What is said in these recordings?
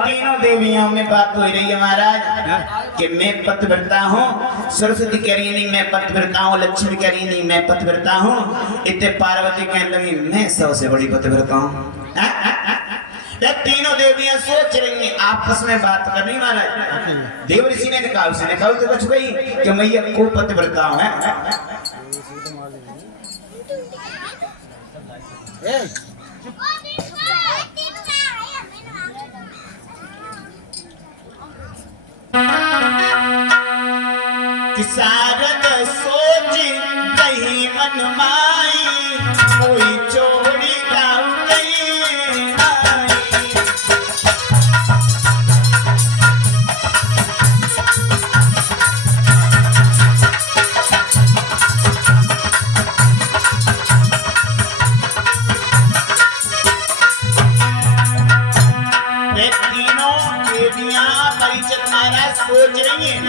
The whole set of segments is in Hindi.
तीनों देवियों में बात हो रही है महाराज कि मैं पतिव्रता हूँ। सरस्वती कह रही नहीं मैं पतिव्रता हूँ, लक्ष्मी कह रही नहीं मैं पतिव्रता हूँ, इतने पार्वती कहने लगी मैं सबसे बड़ी पतिव्रता हूँ। ये तीनों देवियां सोच रही हैं, आपस में बात कर रही महाराज। देवर्षि ने कहा, उसने कहा तो कुछ भाई कि मैया को पतिव्रता हूँ। शारद सोच कहीं मन माई, कोई चोरी गाँव गई आई। तीनों देवियां परिचर महाराज सोच रही हैं,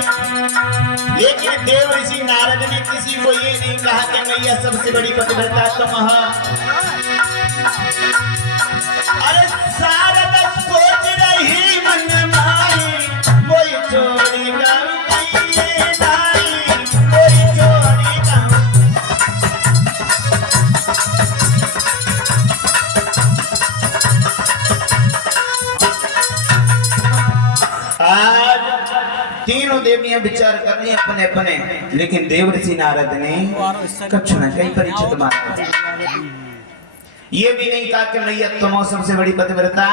लेकिन देवर्षि नारद ने किसी को ये नहीं कहा कि मैया सबसे बड़ी पतिव्रता तुम हो। अरे शारद सोच रही मन माई, कोई चोरी गाँव गई नाई, कोई चोरी गाँव। आज तीनों देवियां विचार कर रही अपने अपने, लेकिन देवर्षि नारद ने कछु न कहीं परीक्षित मारा। ये भी नहीं कहा कि मैया तुम हो सबसे बड़ी पतिव्रता।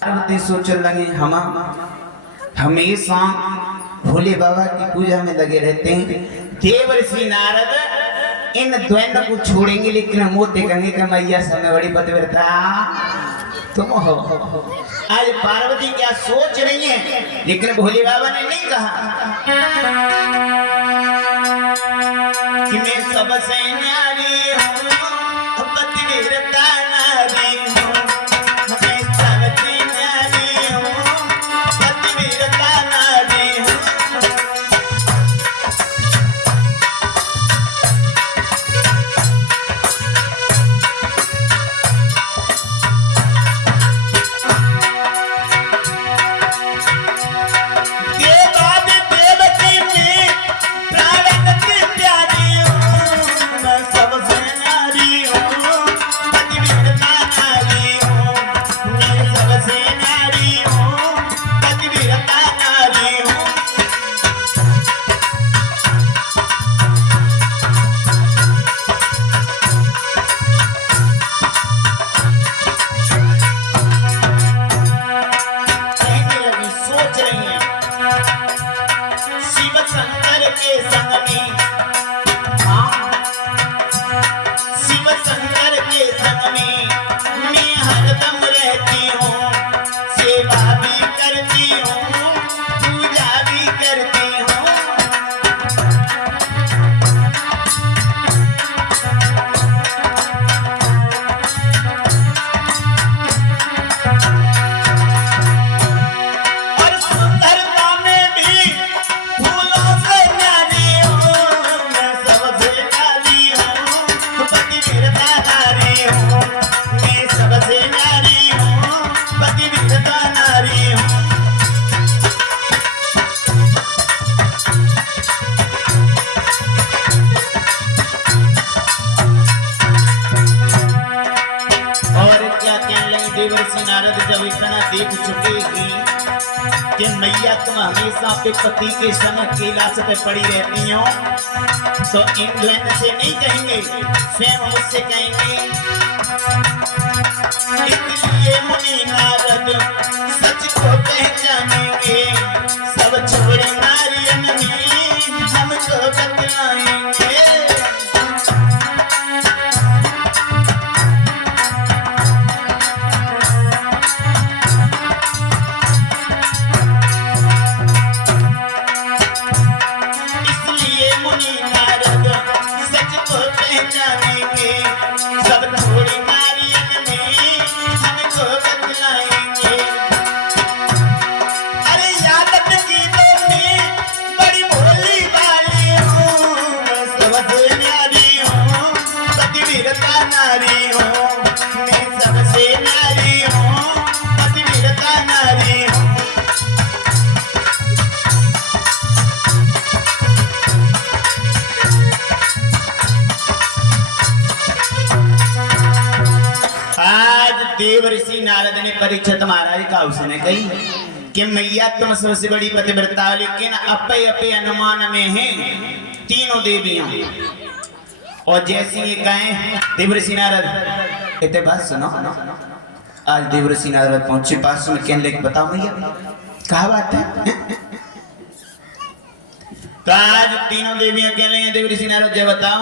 पार्वती सोचने लगे हम हमेशा भोले बाबा की पूजा में लगे रहते हैं। देवर्षि नारद इन द्वैन को छोड़ेंगे, लेकिन हम वो देखेंगे कि मैया सबसे बड़ी पतिव्रता तुम हो। आज पार्वती क्या सोच रही है, लेकिन भोले बाबा ने नहीं कहा कि मैं सबसे न्यारी हूँ, पतिव्रता नारी हूँ, मैं सबसे न्यारी हूँ, पतिव्रता नारी हूँ। देवर्षि नारद जब इतना देख चुकेगी कि मैया तुम हमेशा अपने पति के संग कैलाश पे पड़ी रहती हो, तो इन द्वैन से नहीं कहेंगे, स्वयं मुझसे कहेंगे। इसलिए मुनि नारद सच को पहचानेंगे, सब छोड़ नारियन में हमको बतलाएंगे। देवर्षि नारद ने परीक्षित महाराज का उसने कही कि मैया तुम सबसे बड़ी पतिव्रता, लेकिन अपे अपे अनुमान में है तीनों देवियां। और जैसी ये कहें देवर्षि नारद, इतने बात सुनो, आज देवर्षि नारद पहुंचे पास में, कहने लगे बताओ मैया क्या बात है। तो आज तीनों देवियां कह रही हैं देवर्षि नारद जय बताओ,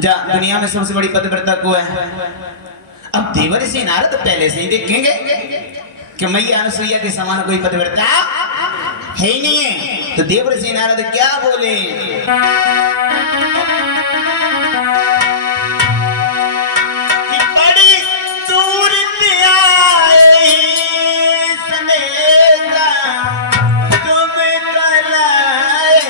जा दुनिया में सबसे बड़ी पतिव्रता को है। अब देवर्षि नारद पहले से ही देखेंगे कि मैया अनुसुईया के समान कोई पतिव्रता है ही नहीं है। तो देवर्षि नारद क्या बोले, कि बड़ी दूर से आए संदेशा तुम कलाए।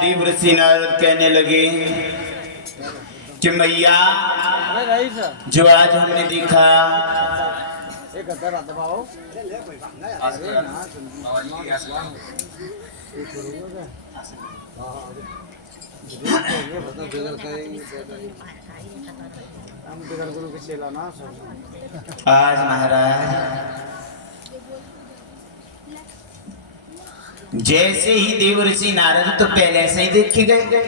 देवर्षि नारद कहने लगे कि मैया जो आज हमने देखा, आज महाराज जैसे ही देवर्षि नारद तो पहले से ही देखे गए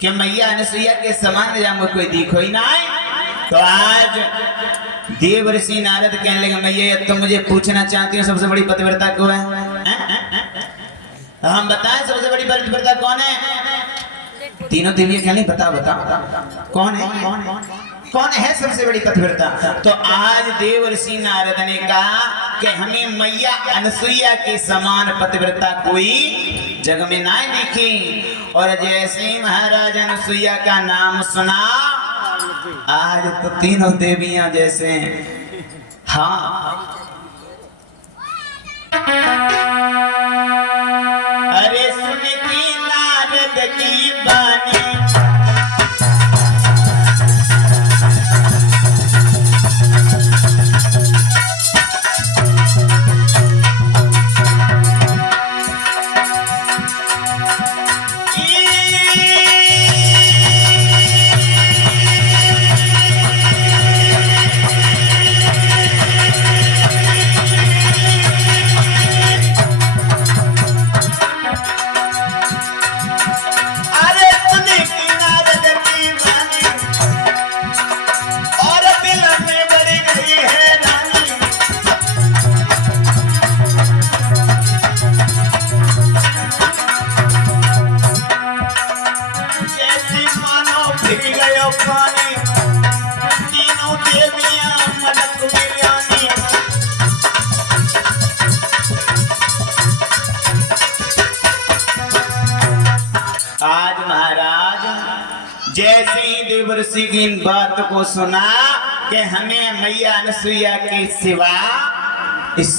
कि मैया अनुसुईया के समान जामो कोई दिखो ही ना है। तो आज देवर्षि नारद कहने लगे मैया तुम मुझे पूछना चाहती हो सबसे बड़ी पतिव्रता कौन है? हम बताएं सबसे बड़ी पतिव्रता कौन है? तीनों देवियां कहने बताओ बताओ कौन है, कौन है सबसे बड़ी पतिव्रता? तो आज देवर्षि नारद ने कहा कि हमें मैया अनुसुईया के समान पतिव्रता कोई जग में ना देखी। और जैसे ही महाराज अनुसुईया का नाम सुना, आज तो तीनों देवियां जैसे हाँ अरे सुनती नारद की बानी, आज महाराज जैसे ही देवर्षि की इन बात को सुना कि हमें मैया अनुसुईया के सिवा